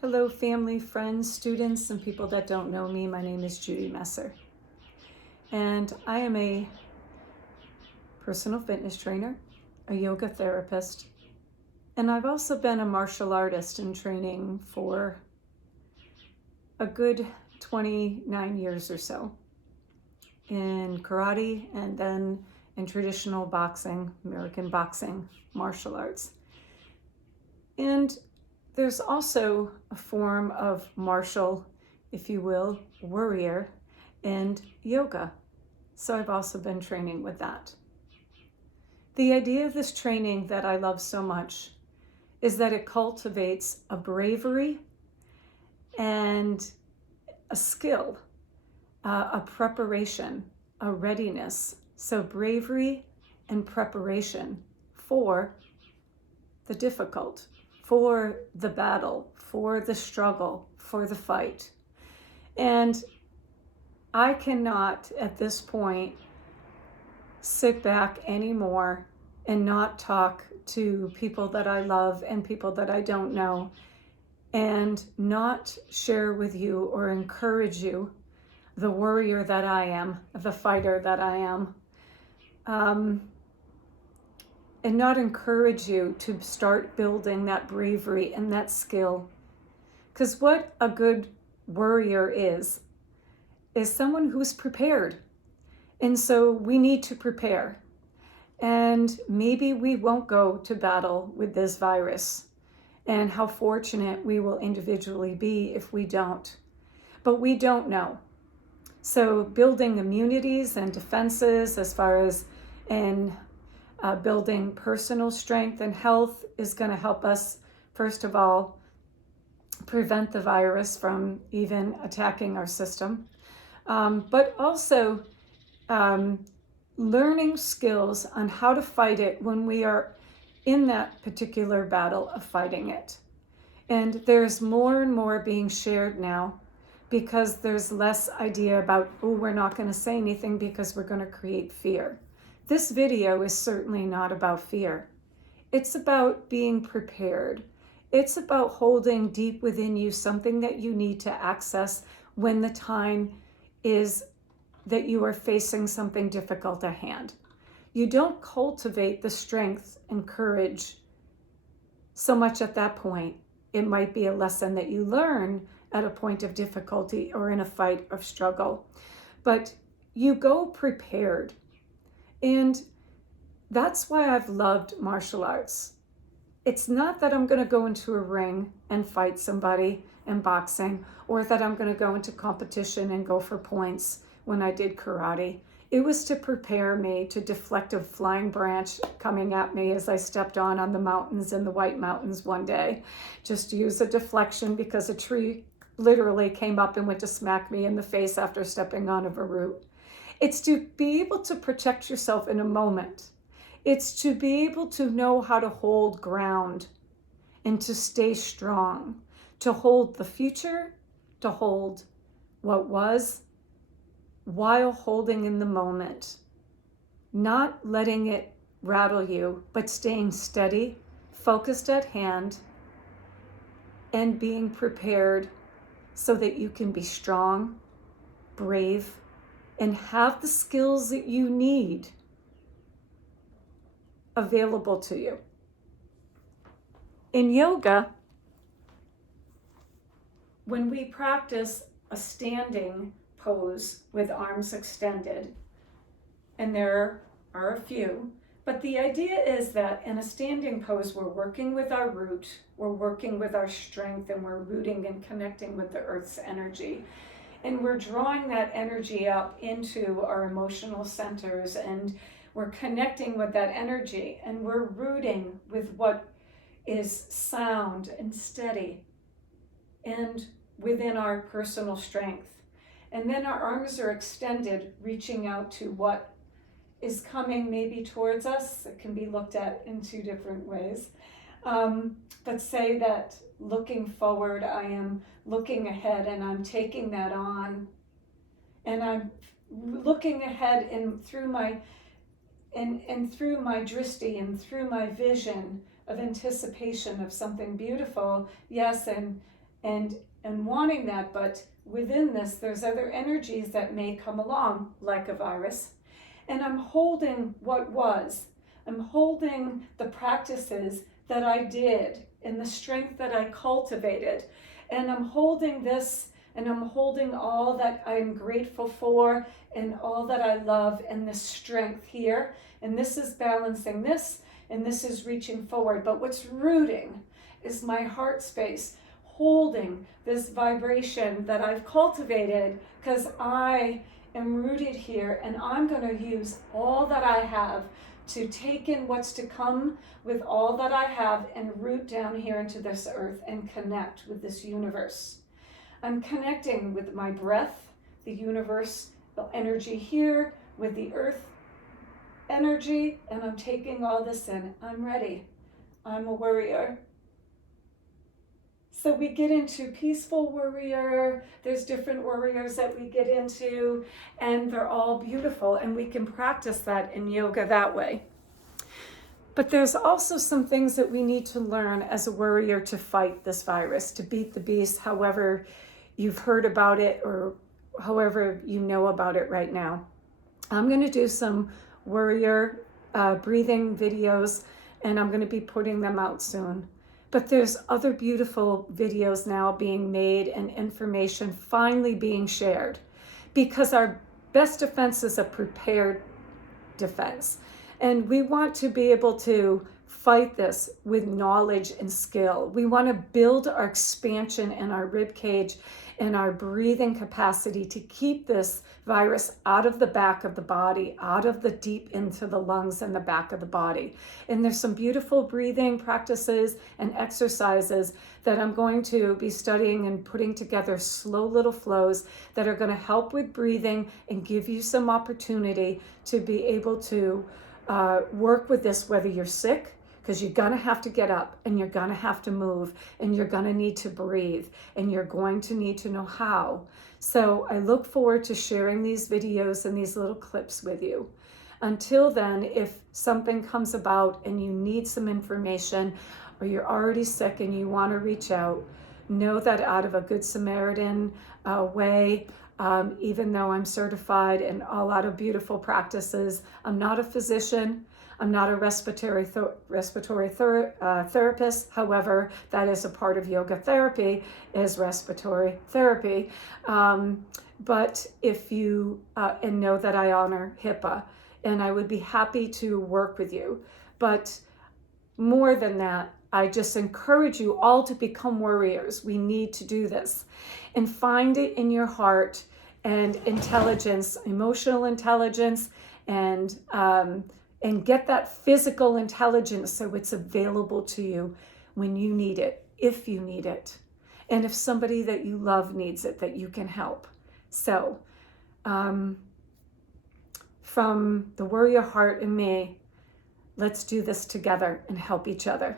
Hello, family, friends, students, and people that don't know me. My name is Judy Messer, and I am a personal fitness trainer, a yoga therapist, and I've also been a martial artist in training for a good 29 years or so in karate and then in traditional boxing, American boxing, martial arts. And there's also a form of martial, if you will, warrior and yoga. So I've also been training with that. The idea of this training that I love so much is that it cultivates a bravery and a skill, a preparation, a readiness. So bravery and preparation for the difficult, for the battle, for the struggle, for the fight. And I cannot at this point sit back anymore and not talk to people that I love and people that I don't know and not share with you or encourage you the warrior that I am, the fighter that I am, and not encourage you to start building that bravery and that skill. Because what a good warrior is someone who's prepared. And so we need to prepare. And maybe we won't go to battle with this virus, and how fortunate we will individually be if we don't. But we don't know. So building immunities and defenses as far as in building personal strength and health is going to help us, first of all, prevent the virus from even attacking our system, but also learning skills on how to fight it when we are in that particular battle of fighting it. And there's more and more being shared now because there's less idea about, oh, we're not going to say anything because we're going to create fear. This video is certainly not about fear. It's about being prepared. It's about holding deep within you something that you need to access when the time is that you are facing something difficult at hand. You don't cultivate the strength and courage so much at that point. It might be a lesson that you learn at a point of difficulty or in a fight or struggle, but you go prepared. And that's why I've loved martial arts. It's not that I'm going to go into a ring and fight somebody in boxing, or that I'm going to go into competition and go for points when I did karate. It was to prepare me to deflect a flying branch coming at me as I stepped on the mountains in the White Mountains one day. Just use a deflection because a tree literally came up and went to smack me in the face after stepping on a root. It's to be able to protect yourself in a moment. It's to be able to know how to hold ground and to stay strong, to hold the future, to hold what was, while holding in the moment, not letting it rattle you, but staying steady, focused at hand, and being prepared so that you can be strong, brave, and have the skills that you need available to you. In yoga, when we practice a standing pose with arms extended, and there are a few, but the idea is that in a standing pose, we're working with our root, we're working with our strength, and we're rooting and connecting with the earth's energy. And we're drawing that energy up into our emotional centers, and we're connecting with that energy, and we're rooting with what is sound and steady and within our personal strength. And then our arms are extended, reaching out to what is coming maybe towards us. It can be looked at in two different ways. But say that looking forward, I am looking ahead and I'm taking that on. And I'm looking ahead and through my drishti and through my vision of anticipation of something beautiful, yes, and and wanting that, but within this, there's other energies that may come along, like a virus. And I'm holding what was. I'm holding the practices that I did and the strength that I cultivated. And I'm holding this, and I'm holding all that I'm grateful for and all that I love, and this strength here. And this is balancing this, and this is reaching forward. But what's rooting is my heart space, holding this vibration that I've cultivated, because I am rooted here, and I'm going to use all that I have to take in what's to come with all that I have and root down here into this earth and connect with this universe. I'm connecting with my breath, the universe, the energy here, with the earth energy, and I'm taking all this in. I'm ready. I'm a warrior. So we get into peaceful warrior. There's different warriors that we get into, and they're all beautiful, and we can practice that in yoga that way. But there's also some things that we need to learn as a warrior to fight this virus, to beat the beast, however you've heard about it or however you know about it right now. I'm going to do some warrior breathing videos, and I'm going to be putting them out soon. But there's other beautiful videos now being made and information finally being shared, because our best defense is a prepared defense. And we want to be able to fight this with knowledge and skill. We want to build our expansion in our rib cage and our breathing capacity to keep this virus out of the back of the body, out of the deep into the lungs and the back of the body. And there's some beautiful breathing practices and exercises that I'm going to be studying and putting together, slow little flows that are going to help with breathing and give you some opportunity to be able to work with this, whether you're sick, because you're going to have to get up and you're going to have to move and you're going to need to breathe and you're going to need to know how. So I look forward to sharing these videos and these little clips with you. Until then, if something comes about and you need some information, or you're already sick and you want to reach out, know that out of a Good Samaritan way, even though I'm certified in a lot of beautiful practices, I'm not a physician. I'm not a respiratory therapist. However, that is a part of yoga therapy, is respiratory therapy. But if you, and know that I honor HIPAA, and I would be happy to work with you. But more than that, I just encourage you all to become warriors. We need to do this. And find it in your heart and intelligence, emotional intelligence, and get that physical intelligence so it's available to you when you need it, if you need it, and if somebody that you love needs it, that you can help. So from the warrior heart in me, let's do this together and help each other.